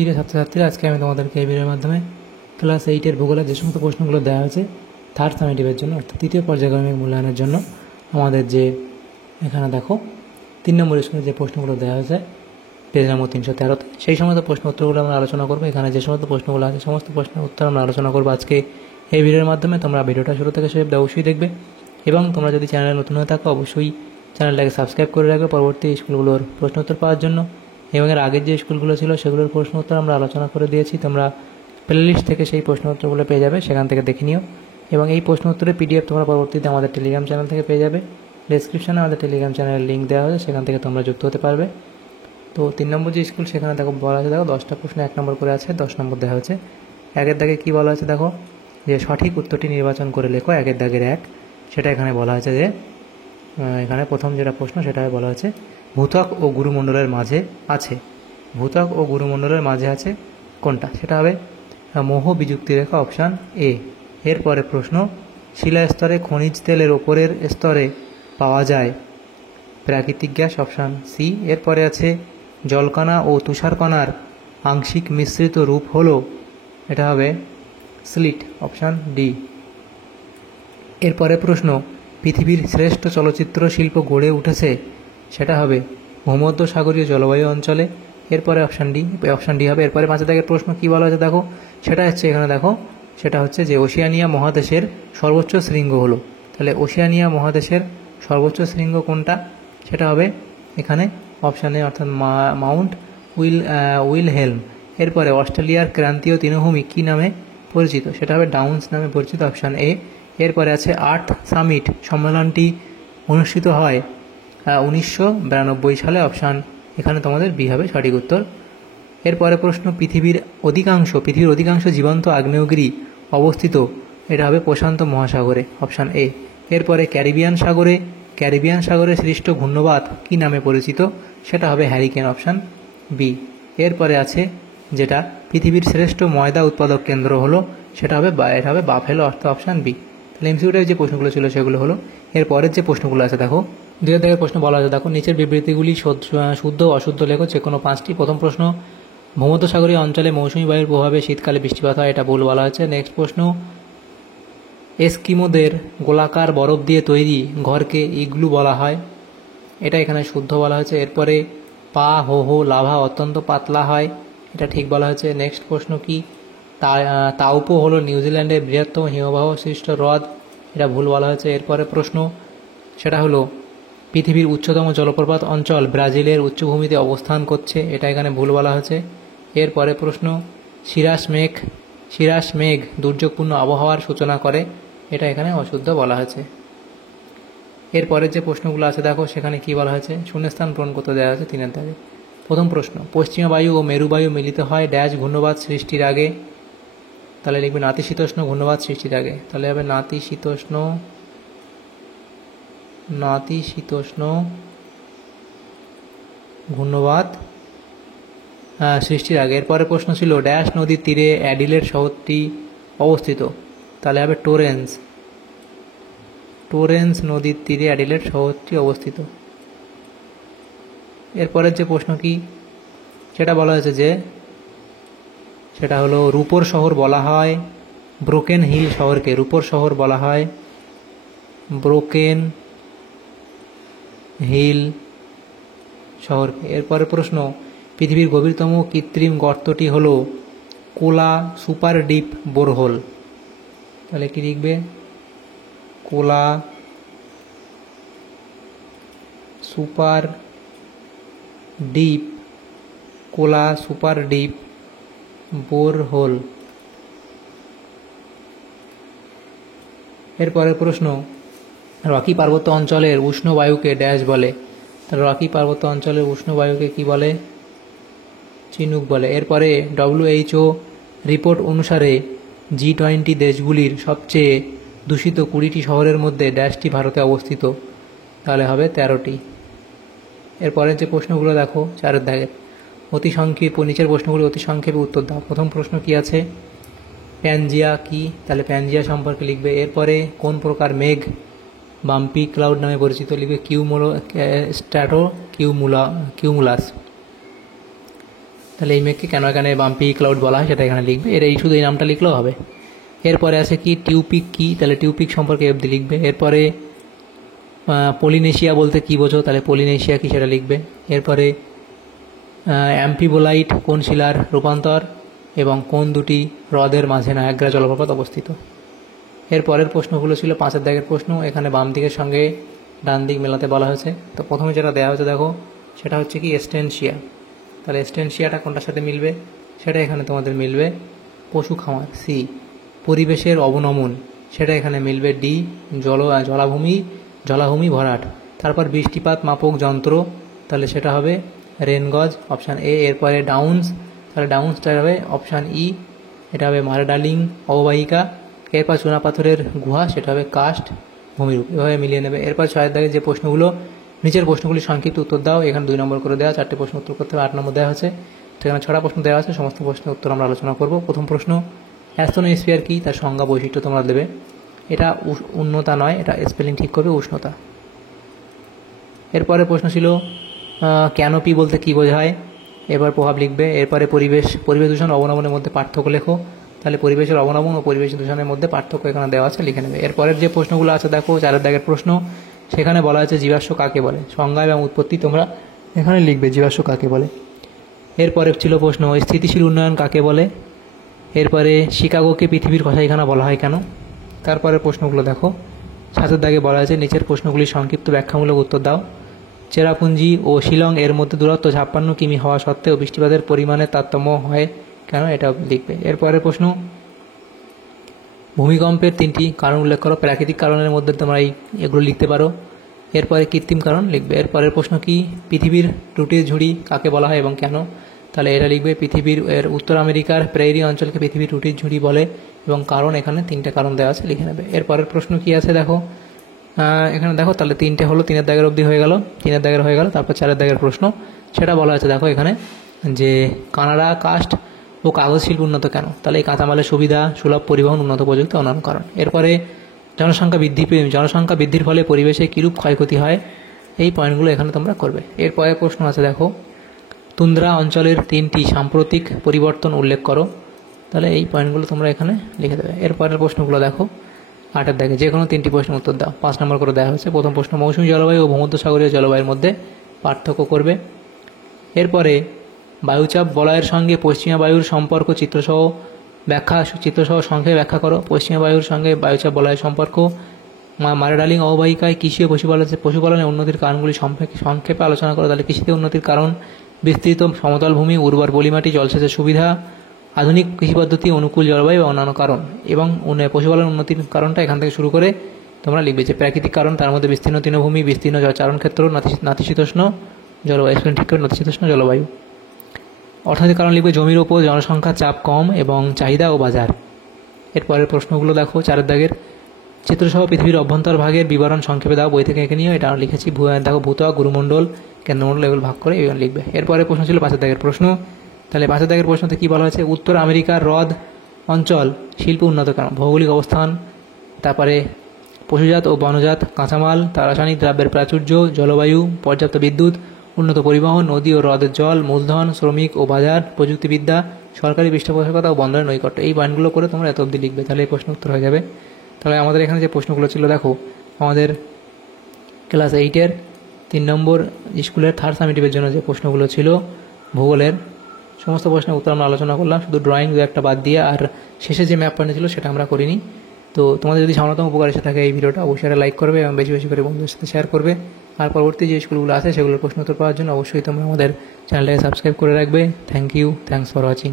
প্রিয় ছাত্রছাত্রীরা, আজকে আমি তোমাদেরকে এই ভিডিওর মাধ্যমে ক্লাস 8-এর ভূগোলের যে সমস্ত প্রশ্নগুলো দেওয়া হয়েছে থার্ড সামেটিভের জন্য অর্থাৎ তৃতীয় পর্যায়ক্রমিক মূল্যায়নের জন্য আমাদের যে এখানে দেখো 3 নম্বর স্কুলে যে প্রশ্নগুলো দেওয়া হয়েছে পেজ নম্বর 313-তে সেই সমস্ত প্রশ্ন উত্তরগুলো আমরা আলোচনা করবো। এখানে যে সমস্ত প্রশ্নগুলো আছে সমস্ত প্রশ্নের উত্তর আমরা আলোচনা করবো আজকে এই ভিডিওর মাধ্যমে। তোমরা ভিডিওটা শুরু থেকে শেষ অবশ্যই দেখবে এবং তোমরা যদি চ্যানেলে নতুন হয়ে থাকো অবশ্যই চ্যানেলটাকে সাবস্ক্রাইব করে রাখবে পরবর্তী স্কুলগুলোর প্রশ্ন উত্তর পাওয়ার জন্য। এবং এর আগের যে স্কুলগুলো ছিল সেগুলোর প্রশ্ন উত্তর আমরা আলোচনা করে দিয়েছি, তোমরা প্লেলিস্ট থেকে সেই প্রশ্ন উত্তরগুলো পেয়ে যাবে, সেখান থেকে দেখে নিও। এবং এই প্রশ্ন উত্তরের পিডিএফ তোমরা পরবর্তীতে আমাদের টেলিগ্রাম চ্যানেল থেকে পেয়ে যাবে। ডেসক্রিপশনে আমাদের টেলিগ্রাম চ্যানেলের লিঙ্ক দেওয়া হয়েছে, সেখান থেকে তোমরা যুক্ত হতে পারবে। তো 3 নম্বর যে স্কুল সেখানে দেখো বলা আছে, দেখো 10টা প্রশ্ন 1 নম্বর করে আছে, 10 নম্বর দেওয়া হয়েছে। 1-এর দাগে কী বলা হয়েছে দেখো, যে সঠিক উত্তরটি নির্বাচন করে লেখো 1-এর দাগের 1, সেটা এখানে বলা হয়েছে। যে এখানে প্রথম যেটা প্রশ্ন সেটা বলা হয়েছে ভূত্বক ও গুরুমণ্ডলের মাঝে আছে, ভূত্বক ও গুরুমণ্ডলের মাঝে আছে কোনটা? সেটা হবে মোহ বিযুক্তি রেখা, অপশান এ। এরপরে প্রশ্ন শিলা স্তরে খনিজ তেলের ওপরের স্তরে পাওয়া যায় প্রাকৃতিক গ্যাস, অপশান সি। এরপরে আছে জলকণা ও তুষারকণার আংশিক মিশ্রিত রূপ হলো, এটা হবে স্লিট, অপশান ডি। এরপরে প্রশ্ন পৃথিবীর শ্রেষ্ঠ চলচ্চিত্র শিল্প গড়ে উঠেছে, সেটা হবে ভূমধ্যসাগরীয় জলবায়ু অঞ্চলে। এরপরে অপশান ডি হবে। এরপরে 5 দাগের প্রশ্ন কী বলা হয়েছে দেখো, সেটা হচ্ছে এখানে দেখো, সেটা হচ্ছে যে ওশিয়ানিয়া মহাদেশের সর্বোচ্চ শৃঙ্গ হলো। তাহলে ওশিয়ানিয়া মহাদেশের সর্বোচ্চ শৃঙ্গ কোনটা? সেটা হবে এখানে অপশানে, অর্থাৎ মাউন্ট উইলহেলম। এরপরে অস্ট্রেলিয়ার ক্রান্তীয় তৃণভূমি কী নামে পরিচিত? সেটা হবে ডাউন্স নামে পরিচিত, অপশান এ। এরপরে আছে আর্থ সামিট সম্মেলনটি অনুষ্ঠিত হয় 1992 সালে, অপশান এখানে তোমাদের বি হবে সঠিক উত্তর। এরপরে প্রশ্ন পৃথিবীর অধিকাংশ জীবন্ত আগ্নেয়গিরি অবস্থিত, এটা হবে প্রশান্ত মহাসাগরে, অপশান এ। এরপরে ক্যারিবিয়ান সাগরে সৃষ্ট ঘূর্ণবাত কী নামে পরিচিত? সেটা হবে হ্যারিকেন, অপশান বি। এরপরে আছে যেটা পৃথিবীর শ্রেষ্ঠ ময়দা উৎপাদক কেন্দ্র হলো, সেটা হবে এটা হবে বাফেলো, অপশান বি। তাহলে এমসিকিউটার যে প্রশ্নগুলো ছিল সেগুলো হলো। এরপরের যে প্রশ্নগুলো আছে দেখো, 2 দাগের প্রশ্ন বলা আছে দেখো, নিচের বিবৃতিগুলি শুদ্ধ অশুদ্ধ লেখো যে কোনো 5টি। প্রথম প্রশ্ন ভূমধ্যসাগরীয় অঞ্চলে মৌসুমী বায়ুর প্রভাবে শীতকালে বৃষ্টিপাত হয়, এটা ভুল বলা হয়েছে। নেক্সট প্রশ্ন এস্কিমোদের গোলাকার বরফ দিয়ে তৈরি ঘরকে ইগলু বলা হয়, এটা এখানে শুদ্ধ বলা হয়েছে। এরপরে হো লাভা অত্যন্ত পাতলা হয়, এটা ঠিক বলা হয়েছে। নেক্সট প্রশ্ন কি তাউপো হলো নিউজিল্যান্ডের বৃহত্তম হিমবাহ সৃষ্ট হ্রদ, এটা ভুল বলা হয়েছে। এরপরে প্রশ্ন সেটা হলো পৃথিবীর উচ্চতম জলপ্রপাত অঞ্চল ব্রাজিলের উচ্চভূমিতে অবস্থান করছে, এটা এখানে ভুল বলা হয়েছে। এরপরে প্রশ্ন শিরাস মেঘ দুর্যোগপূর্ণ আবহাওয়ার সূচনা করে, এটা এখানে অশুদ্ধ বলা হয়েছে। এরপরের যে প্রশ্নগুলো আছে দেখো, সেখানে কি বলা হয়েছে, শূন্যস্থান পূরণ করতে দেওয়া আছে 3-এর দাগে। প্রথম প্রশ্ন পশ্চিমা বায়ু ও মেরু বায়ু মিলিত হয় ড্যাশ ঘূর্ণবাত সৃষ্টির আগে, তাহলে লিখবে নাতিশীতোষ্ণ ঘূর্ণবাত সৃষ্টির আগে, তাহলে হবে নাতিশীতোষ্ণ ঘূর্ণবাত সৃষ্টির আগে। এরপরে প্রশ্ন ছিল ড্যাশ নদীর তীরে অ্যাডিলেড শহরটি অবস্থিত, তাহলে হবে টোরেন্স নদীর তীরে অ্যাডিলেড শহরটি অবস্থিত। এরপরের যে প্রশ্ন কি সেটা বলা হয়েছে যে সেটা হলো রূপোর শহর বলা হয় ব্রোকেন হিল শহরকে, রূপোর শহর বলা হয় ব্রোকেন হিল শহরকে। এরপরে প্রশ্ন পৃথিবীর গভীরতম কৃত্রিম গর্তটি হলো কোলা সুপার ডিপ বোরহোল, তাহলে কি লিখবে কোলা সুপার ডিপ বোরহোল। এরপরের প্রশ্ন রকি পার্বত্য অঞ্চলের উষ্ণ বায়ুকে ড্যাশ বলে, তাহলে রকি পার্বত্য অঞ্চলের উষ্ণ বায়ুকে কি বলে? চিনুক বলে। এরপরে WHO রিপোর্ট অনুসারে G20 দেশগুলির সবচেয়ে দূষিত 20টি শহরের মধ্যে ড্যাশটি ভারতে অবস্থিত, তাহলে হবে 13টি। এরপরের যে প্রশ্নগুলো দেখো 4-এর দাগে নিচের প্রশ্নগুলো অতি সংক্ষেপে উত্তর দাও। প্রথম প্রশ্ন কি আছে, প্যানজিয়া কি? তাহলে প্যানজিয়া সম্পর্কে লিখবে। এরপরে কোন প্রকার মেঘ বাম্পি ক্লাউড নামে পরিচিত? লিখবে স্ট্র্যাটো কিউমুলাস। তাহলে এই মেঘকে কেন এখানে বাম্পি ক্লাউড বলা হয় সেটা এখানে লিখবে। এই শুধু এই নামটা লিখলেও হবে। এরপরে আছে কি টিউপিক কি, তাহলে টিউপিক সম্পর্কে অবধি লিখবে। এরপরে পলিনেশিয়া বলতে কী বোঝো, তাহলে পলিনেশিয়া কি সেটা লিখবে। এরপরে অ্যাম্পিবোলাইট কোন শিলার রূপান্তর এবং কোন দুটি হ্রদের মাঝে নায়াগ্রা জলপ্রপাত অবস্থিত। এর পরের প্রশ্নগুলো ছিল 5 দাগের প্রশ্ন। এখানে বাম দিকের সঙ্গে ডান দিক মেলাতে বলা হয়েছে। তো প্রথমে যেটা দেওয়া হয়েছে দেখো, সেটা হচ্ছে কি এস্টেনশিয়া। তাহলে এস্টেনশিয়াটা কোনটার সাথে মিলবে, সেটা এখানে তোমাদের মিলবে পশু খামার। সি পরিবেশের অবনমন, সেটা এখানে মিলবে। ডি জলাভূমি ভরাট। তারপর বৃষ্টিপাত মাপক যন্ত্র, তাহলে সেটা হবে রেনগজ, অপশান এ। এরপরে ডাউন্স, তাহলে ডাউন্সটা হবে অপশান ই, এটা হবে মারডালিং অববাহিকা। এরপর চুনাপাথরের গুহা, সেটা হবে কাস্ট ভূমিরূপ। এভাবে মিলিয়ে নেবে। এরপর 6 দাগে যে প্রশ্নগুলো, নিচের প্রশ্নগুলি সংক্ষিপ্ত উত্তর দাও। এখানে 2 নম্বর করে দেওয়া, 4টে প্রশ্ন উত্তর করতে হবে, 8 নম্বর দেওয়া হচ্ছে। তো এখানে 6টা প্রশ্ন দেওয়া আছে, সমস্ত প্রশ্নের উত্তর আমরা আলোচনা করব। প্রথম প্রশ্ন, অ্যাস্ট্রোস্ফিয়ার কি, তার সংজ্ঞা বৈশিষ্ট্য তোমরা দেবে। এটা উষ্ণতা নয়, এটা স্পেলিং ঠিক করবে, উষ্ণতা। এরপরে প্রশ্ন ছিল ক্যানোপি বলতে কী বোঝায়, এবার প্রভাব লিখবে। এরপরে পরিবেশ দূষণ অবনমনের মধ্যে পার্থক্য লেখো, তাহলে পরিবেশের অবনমন ও পরিবেশ দূষণের মধ্যে পার্থক্য এখানে দেওয়া আছে, লিখে নেবে। এরপরের যে প্রশ্নগুলো আছে দেখো, 4 দাগের প্রশ্ন, সেখানে বলা হয়েছে জীবাশ্ম কাকে বলে, সংজ্ঞা এবং উৎপত্তি তোমরা এখানে লিখবে, জীবাশ্ম কাকে বলে। এরপরে ছিল প্রশ্ন স্থিতিশীল উন্নয়ন কাকে বলে। এরপরে শিকাগোকে পৃথিবীর কসাইখানা বলা হয় কেন। তারপরে প্রশ্নগুলো দেখো, 7 দাগে বলা আছে নিচের প্রশ্নগুলির সংক্ষিপ্ত ব্যাখ্যামূলক উত্তর দাও। চেরাপুঞ্জি ও শিলং এর মধ্যে দূরত্ব 56 কিমি হওয়া সত্ত্বেও বৃষ্টিপাতের পরিমাণে তারতম্য হয় কেন, এটা লিখবে। এরপরের প্রশ্ন, ভূমিকম্পের 3টি কারণ উল্লেখ করো। প্রাকৃতিক কারণের মধ্যে তোমরা এগুলো লিখতে পারো। এরপরে কৃত্রিম কারণ লিখবে। এরপরের প্রশ্ন কি, পৃথিবীর রুটির ঝুড়ি কাকে বলা হয় এবং কেন, তাহলে এটা লিখবে। পৃথিবীর উত্তর আমেরিকার প্রেরি অঞ্চলকে পৃথিবীর রুটির ঝুড়ি বলে এবং কারণ এখানে 3টে কারণ দেওয়া আছে, লিখে নেবে। এরপরের প্রশ্ন কি আছে দেখো, এখানে দেখো, তাহলে 3টে হলো, 3 দাগের অবধি হয়ে গেল, 3 দাগের হয়ে গেল। তারপর 4 দাগের প্রশ্ন, সেটা বলা আছে দেখো এখানে, যে কানাডা কাস্ট ও কাগজ শিল্প উন্নত কেন, তাহলে এই কাঁচামালের সুবিধা, সুলভ পরিবহন, উন্নত প্রযুক্তি, অন্যান্য কারণ। এরপরে জনসংখ্যা বৃদ্ধির ফলে পরিবেশে কীরূপ ক্ষয়ক্ষতি হয়, এই পয়েন্টগুলো এখানে তোমরা করবে। এরপরে প্রশ্ন আছে দেখো, তুন্দ্রা অঞ্চলের 3টি সাম্প্রতিক পরিবর্তন উল্লেখ করো, তাহলে এই পয়েন্টগুলো তোমরা এখানে লিখে দেবে। এরপরের প্রশ্নগুলো দেখো, 8 দাগে যে কোনো 3টি প্রশ্নের উত্তর দাও, 5 নম্বর করে দেওয়া হয়েছে। প্রথম প্রশ্ন, মৌসুমী জলবায়ু ও ভূমধ্যসাগরীয় জলবায়ুর মধ্যে পার্থক্য করবে। এরপরে বায়ুচাপ বলয়ের সঙ্গে পশ্চিমা বায়ুর সম্পর্ক চিত্রসহ সংক্ষেপে ব্যাখ্যা করো। পশ্চিমা বায়ুর সঙ্গে বায়ুচাপ বলয়ের সম্পর্ক। মারডালিং অববাহিকায় কৃষি ও পশুপালনের উন্নতির কারণগুলি সংক্ষেপে আলোচনা করো, তাহলে কৃষিতে উন্নতির কারণ, বিস্তৃত সমতল ভূমি, উর্বর পলিমাটি, জলসেচের সুবিধা, আধুনিক কৃষি পদ্ধতি, অনুকূল জলবায়ু বা অন্যান্য কারণ। এবং পশুপালন উন্নতির কারণটা এখান থেকে শুরু করে তোমরা লিখবে। যে প্রাকৃতিক কারণ, তার মধ্যে বিস্তীর্ণ তৃণভূমি, বিস্তীর্ণ চারণক্ষেত্র, নাতিশীতোষ্ণ জলবায়ু, ঠিক করে নাতিশীতোষ্ণ জলবায়ু। অর্থনৈতিক কারণ লিখবে, জমির ওপর জনসংখ্যার চাপ কম এবং চাহিদা ও বাজার। এরপরের প্রশ্নগুলো দেখো, 4 দাগের, চিত্রসহ পৃথিবীর অভ্যন্তর ভাগের বিবরণ সংক্ষেপে দাও, বই থেকে এঁকে নিও, এটা আমরা লিখেছি। দেখো ভূত্বক, গুরুমণ্ডল, কেন্দ্রমণ্ডল এগুলো ভাগ করে এগুলো লিখবে। এরপরে প্রশ্ন ছিল 5 দাগের প্রশ্ন, তাহলে 5 দাগের প্রশ্নতে কী বলা হয়েছে, উত্তর আমেরিকার হ্রদ অঞ্চল শিল্প উন্নত কেন, ভৌগোলিক অবস্থান, তারপরে পশুজাত ও বনজাত কাঁচামাল, রাসায়নিক দ্রব্যের প্রাচুর্য, জলবায়ু, পর্যাপ্ত বিদ্যুৎ, উন্নত পরিবহন, নদী ও হ্রদের জল, মূলধন, শ্রমিক ও বাজার, প্রযুক্তিবিদ্যা, সরকারি পৃষ্ঠপোষকতা ও বন্দরের নৈকট্য। এই পয়েন্টগুলো করে তোমরা এত অবধি লিখবে, তাহলে এই প্রশ্ন উত্তর হয়ে যাবে। তাহলে আমাদের এখানে যে প্রশ্নগুলো ছিল দেখো, আমাদের ক্লাস 8-এর 3 নম্বর স্কুলের 3rd সামেটিভের জন্য যে প্রশ্নগুলো ছিল ভূগোলের, সমস্ত প্রশ্নের উত্তর আমরা আলোচনা করলাম, শুধু ড্রয়িং 2-একটা বাদ দিয়ে, আর শেষে যে ম্যাপ পয়েন্ট ছিল সেটা আমরা করিনি। তো তোমাদের যদি সামান্যতম উপকার এসে থাকে এই ভিডিওটা, অবশ্যই লাইক করবে এবং বেশি বেশি করে বন্ধুদের সাথে শেয়ার করবে। আর পরবর্তী যে স্কুলগুলো আছে সেগুলোর প্রশ্ন উত্তর পাওয়ার জন্য অবশ্যই তোমরা আমাদের চ্যানেলটাকে সাবস্ক্রাইব করে রাখবে। Thanks for watching.